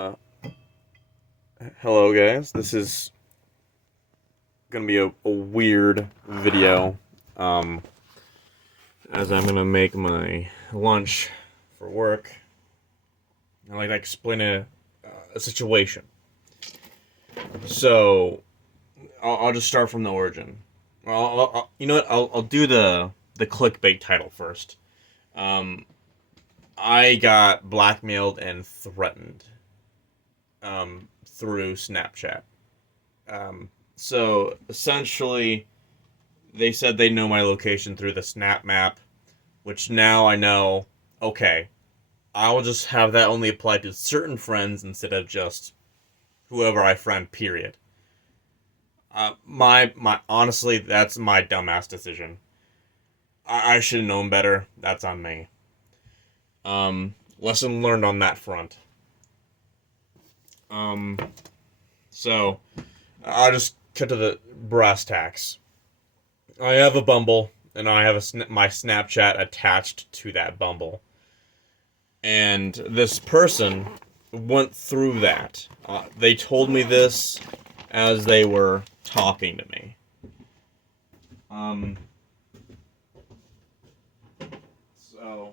Uh, Hello, guys. This is gonna be a weird video, um, as I'm gonna make my lunch for work. I like to explain a situation. So I'll just start from the origin. You know what? I'll do the clickbait title first. Um, I got blackmailed and threatened through Snapchat. So essentially, they said they know my location through the Snap map, which now I know, okay, I'll just have that only apply to certain friends instead of just whoever I friend, period. My honestly, that's my dumbass decision. I should have known better. That's on me. Lesson learned on that front. Um, so I'll just cut to the brass tacks. I have a Bumble, and I have my Snapchat attached to that Bumble. And this person went through that. They told me this as they were talking to me. Um, so,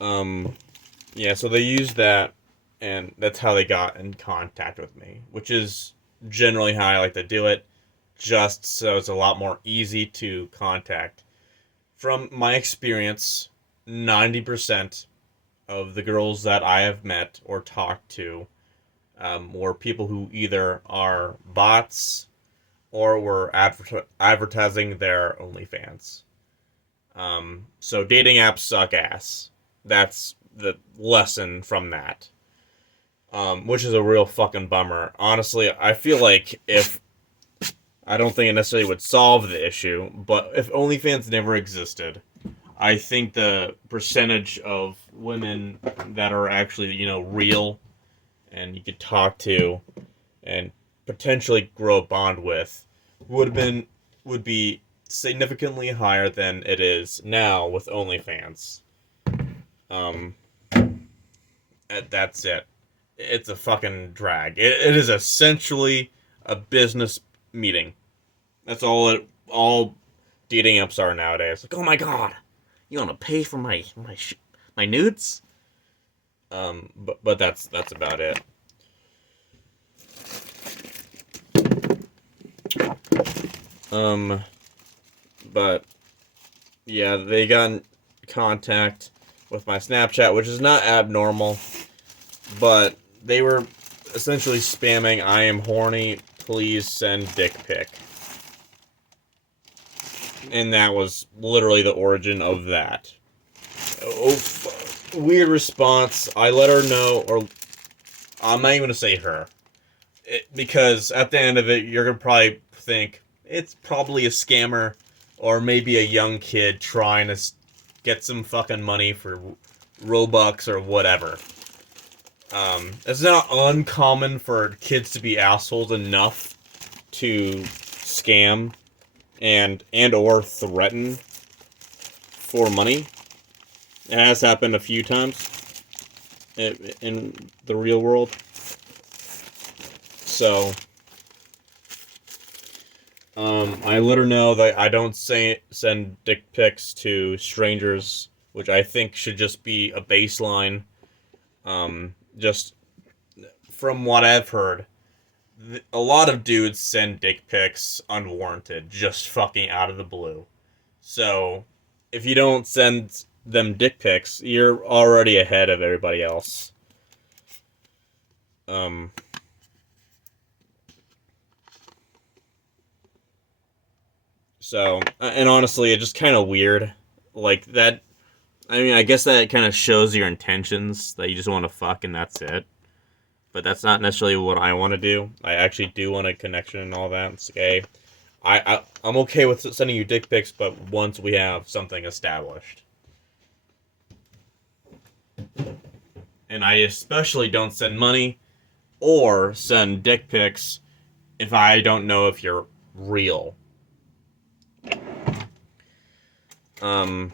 um, yeah, so they used that, and that's how they got in contact with me, which is generally how I like to do it, just so it's a lot more easy to contact. From my experience, 90% of the girls that I have met or talked to were people who either are bots or were advertising their OnlyFans. So dating apps suck ass. That's the lesson from that. Which is a real fucking bummer. Honestly, I feel like if I don't think it necessarily would solve the issue, but if OnlyFans never existed, I think the percentage of women that are actually, real and you could talk to and potentially grow a bond with would be significantly higher than it is now with OnlyFans. Um, that's it. It's a fucking drag. It is essentially a business meeting. That's all dating apps are nowadays. Like, oh my god, you want to pay for my nudes? But that's about it. Um, but yeah, they got in contact with my Snapchat, which is not abnormal, but they were essentially spamming, "I am horny, please send dick pic." And that was literally the origin of that. Oh, weird response. I let her know, or I'm not even gonna say her, because at the end of it, you're gonna probably think it's probably a scammer, or maybe a young kid trying to get some fucking money for Robux or whatever. It's not uncommon for kids to be assholes enough to scam and or threaten for money. It has happened a few times in the real world. So, I let her know that I don't send dick pics to strangers, which I think should just be a baseline. Just from what I've heard, a lot of dudes send dick pics unwarranted, just fucking out of the blue. So, if you don't send them dick pics, you're already ahead of everybody else. Um, and honestly, it's just kind of weird. Like, that, I mean, I guess that kind of shows your intentions, that you just want to fuck and that's it. But that's not necessarily what I want to do. I actually do want a connection and all that. It's okay. I'm okay with sending you dick pics, but once we have something established. And I especially don't send money or send dick pics if I don't know if you're real. Um,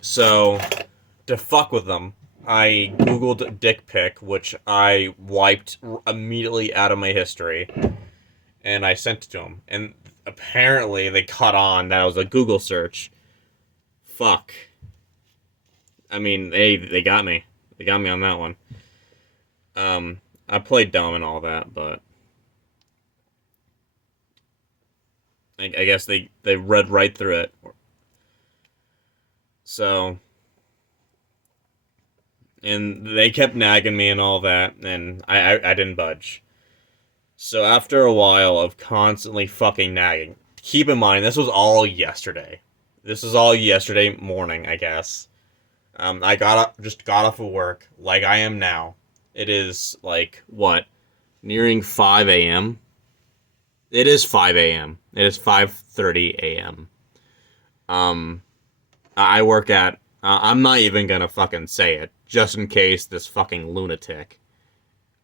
so to fuck with them, I googled dick pic, which I wiped immediately out of my history, and I sent it to them. And apparently they caught on that it was a Google search. Fuck. I mean, they got me. They got me on that one. I played dumb and all that, but I guess they read right through it. So, and they kept nagging me and all that, and I didn't budge. So after a while of constantly fucking nagging, keep in mind this was all yesterday. This was all yesterday morning, I guess. I just got off of work like I am now. It is like what, nearing 5 a.m. It is 5 a.m. It is 5:30 a.m. Um, I work at. I'm not even gonna fucking say it, just in case this fucking lunatic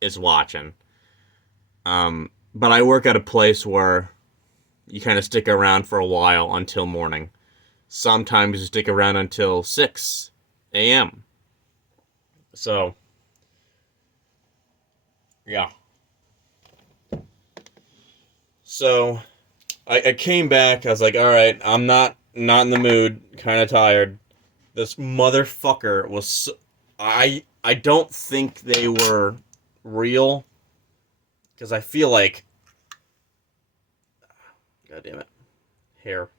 is watching. But I work at a place where you kind of stick around for a while until morning. Sometimes you stick around until 6 a.m. So, yeah. So, I came back. I was like, all right, I'm not in the mood. Kind of tired. This motherfucker was. I don't think they were real because I feel like. God damn it, hair.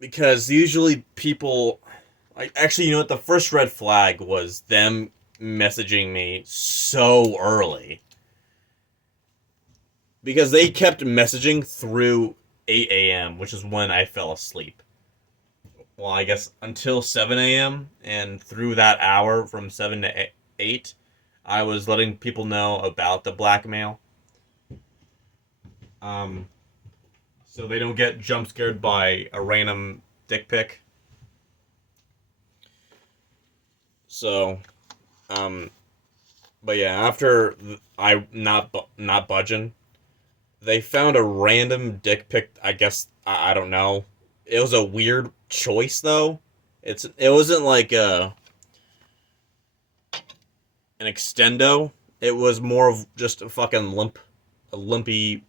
Because usually people, like, actually, you know what? The first red flag was them messaging me so early because they kept messaging through 8 a.m., which is when I fell asleep. Well, I guess until 7 a.m., and through that hour from 7 to 8, I was letting people know about the blackmail. Um, so they don't get jump scared by a random dick pic. So, um, but yeah, after I not budging, they found a random dick pic. I guess I don't know. It was a weird choice though. It wasn't like an extendo. It was more of just a fucking a limpy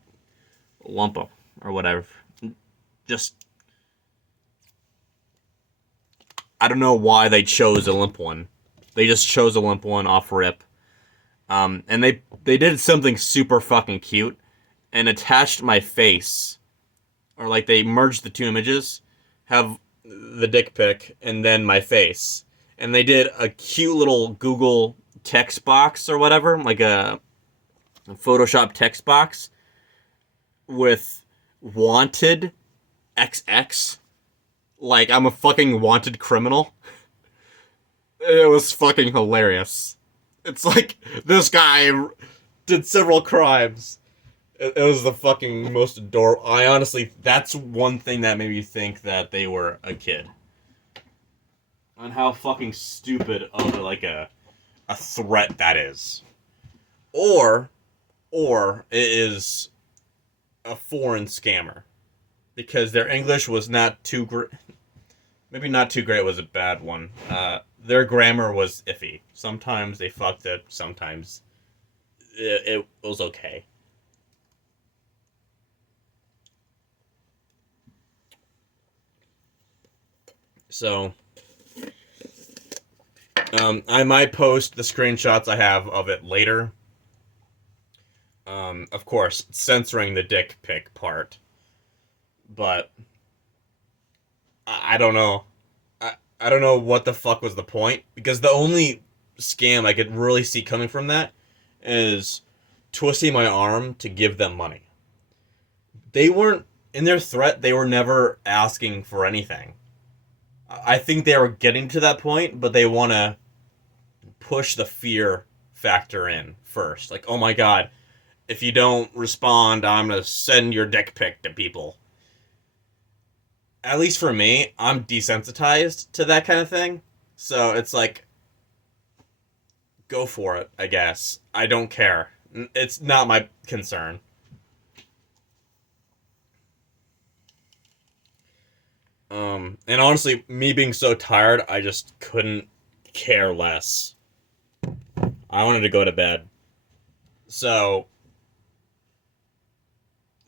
lumpa or whatever. Just I don't know why they chose a limp one. They just chose a limp one off rip. And they did something super fucking cute and attached my face, or like they merged the two images, have the dick pic and then my face, and they did a cute little Google text box or whatever, like a Photoshop text box with wanted XX, like I'm a fucking wanted criminal. It was fucking hilarious. It's like this guy did several crimes. It was the fucking most adorable. I honestly, that's one thing that made me think that they were a kid. On how fucking stupid of like a threat that is. Or, or it is a foreign scammer. Because their English was not too great. Maybe not too great was a bad one. Their grammar was iffy. Sometimes they fucked it. Sometimes it was okay. So, I might post the screenshots I have of it later. Of course, censoring the dick pic part. But I don't know. I don't know what the fuck was the point, because the only scam I could really see coming from that is twisting my arm to give them money. They weren't in their threat. They were never asking for anything. I think they were getting to that point, but they want to push the fear factor in first. Like, oh my god, if you don't respond, I'm gonna send your dick pic to people. At least for me, I'm desensitized to that kind of thing. So it's like, go for it, I guess. I don't care. It's not my concern. And honestly, me being so tired, I just couldn't care less. I wanted to go to bed. So,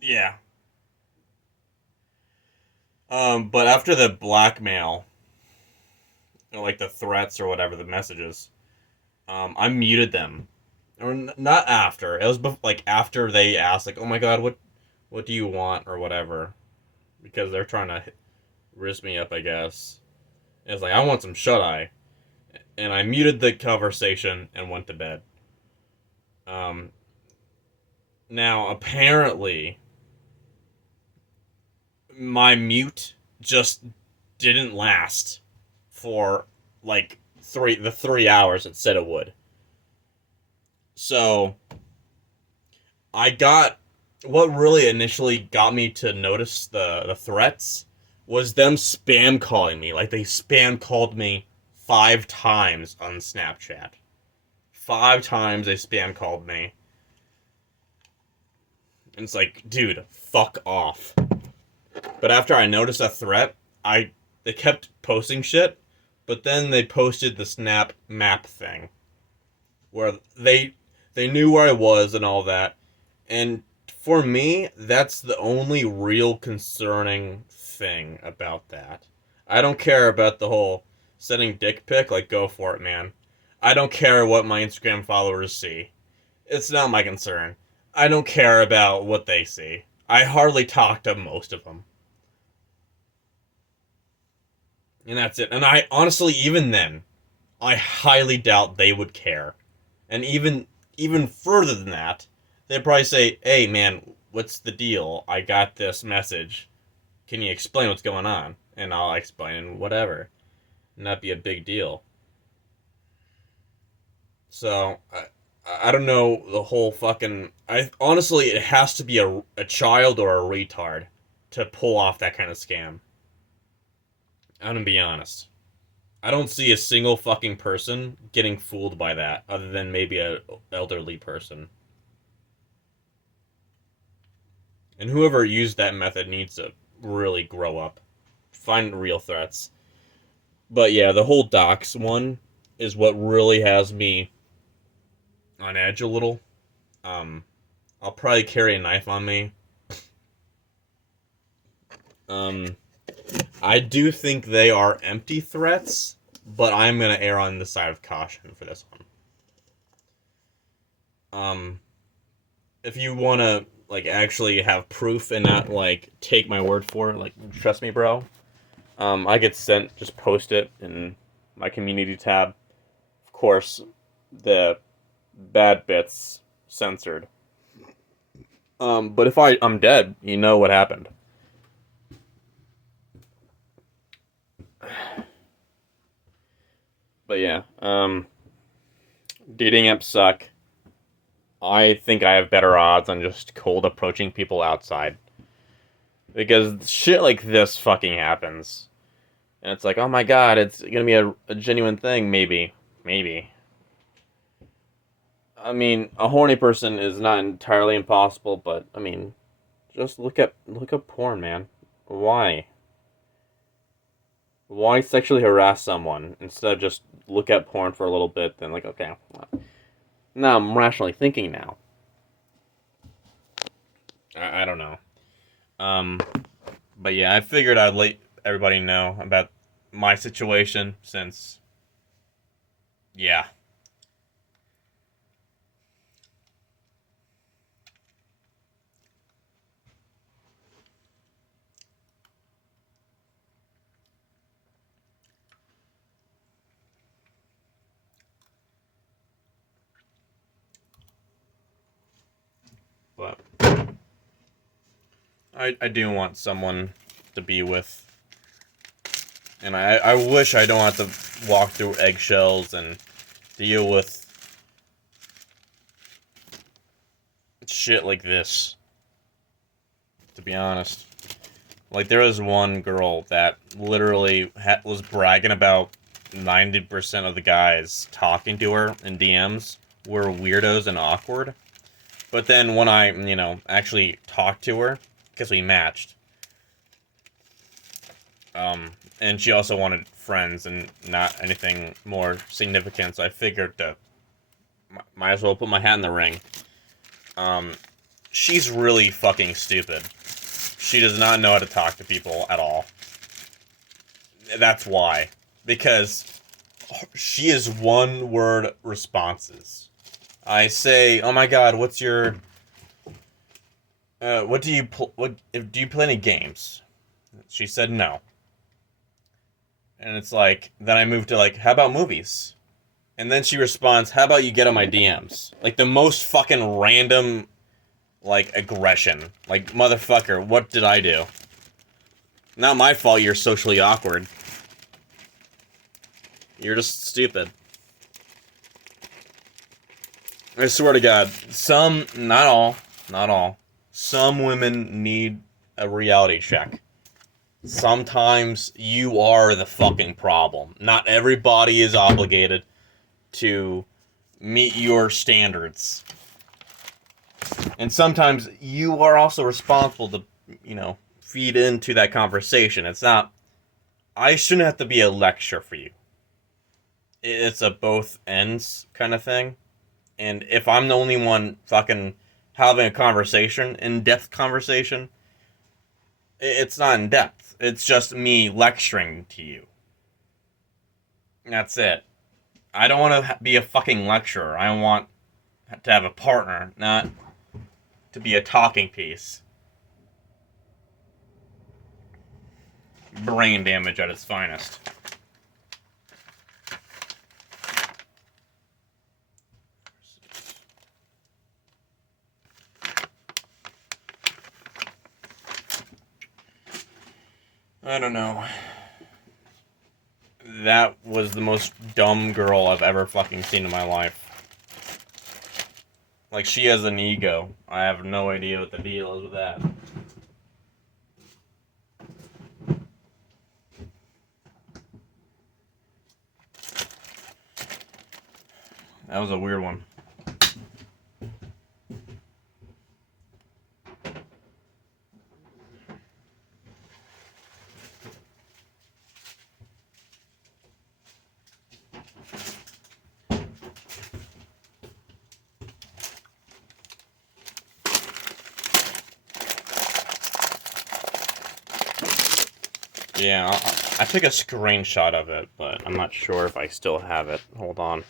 yeah. But after the blackmail, or like the threats or whatever, the messages, I muted them. Or not after. It was like after they asked, like, "Oh my god, what do you want?" or whatever, because they're trying to risk me up, I guess. And it's like, I want some shut eye, and I muted the conversation and went to bed. Um, Now apparently my mute just didn't last for like 3 hours it said it would. So I got what really initially got me to notice the threats was them spam calling me. Like they spam called me 5 times on Snapchat. 5 times they spam called me. And it's like, dude, fuck off. But after I noticed a threat, they kept posting shit, but then they posted the Snap map thing where they knew where I was and all that. And for me, that's the only real concerning thing about that. I don't care about the whole sending dick pic, like go for it, man. I don't care what my Instagram followers see. It's not my concern. I don't care about what they see. I hardly talk to most of them. And that's it. And I honestly, even then, I highly doubt they would care. And even further than that, they'd probably say, "Hey, man, what's the deal? I got this message. Can you explain what's going on?" And I'll explain whatever, and that'd be a big deal. So I don't know the whole fucking. I honestly, it has to be a child or a retard to pull off that kind of scam. I'm gonna be honest. I don't see a single fucking person getting fooled by that, other than maybe a elderly person. And whoever used that method needs to really grow up, find real threats. But yeah, the whole docs one is what really has me on edge a little. Um, I'll probably carry a knife on me. Um, I do think they are empty threats, but I'm gonna err on the side of caution for this one. Um, if you wanna like actually have proof and not like take my word for it, like trust me, bro. I get sent, just post it in my community tab. Of course, the bad bits censored. But if I'm dead, you know what happened. But yeah, dating apps suck. I think I have better odds on just cold approaching people outside. Because shit like this fucking happens. And it's like, oh my god, it's gonna be a genuine thing, maybe. Maybe. I mean, a horny person is not entirely impossible, but I mean, just look up porn, man. Why? Why sexually harass someone instead of just look at porn for a little bit, then like, okay, now I'm rationally thinking now. I don't know. Um, but yeah, I figured I'd let everybody know about my situation since, yeah. But I do want someone to be with, and I wish I don't have to walk through eggshells and deal with shit like this. To be honest, like there was one girl that literally was bragging about 90% of the guys talking to her in DMs were weirdos and awkward. But then when I, actually talked to her, because we matched, and she also wanted friends and not anything more significant, so I figured to might as well put my hat in the ring. She's really fucking stupid. She does not know how to talk to people at all. That's why. Because she is one-word responses. I say, "Oh my god, what's your... do you play any games?" She said no. And it's like, then I move to like, "How about movies?" And then she responds, "How about you get on my DMs?" Like the most fucking random, like, aggression. Like, motherfucker, what did I do? Not my fault you're socially awkward. You're just stupid. I swear to God, some, not all, some women need a reality check. Sometimes you are the fucking problem. Not everybody is obligated to meet your standards. And sometimes you are also responsible to, feed into that conversation. It's not, I shouldn't have to be a lecture for you. It's a both ends kind of thing. And if I'm the only one fucking having a conversation, in-depth conversation, it's not in-depth. It's just me lecturing to you. That's it. I don't want to be a fucking lecturer. I want to have a partner, not to be a talking piece. Brain damage at its finest. I don't know. That was the most dumb girl I've ever fucking seen in my life. Like, she has an ego. I have no idea what the deal is with that. That was a weird one. Yeah, I took a screenshot of it, but I'm not sure if I still have it. Hold on.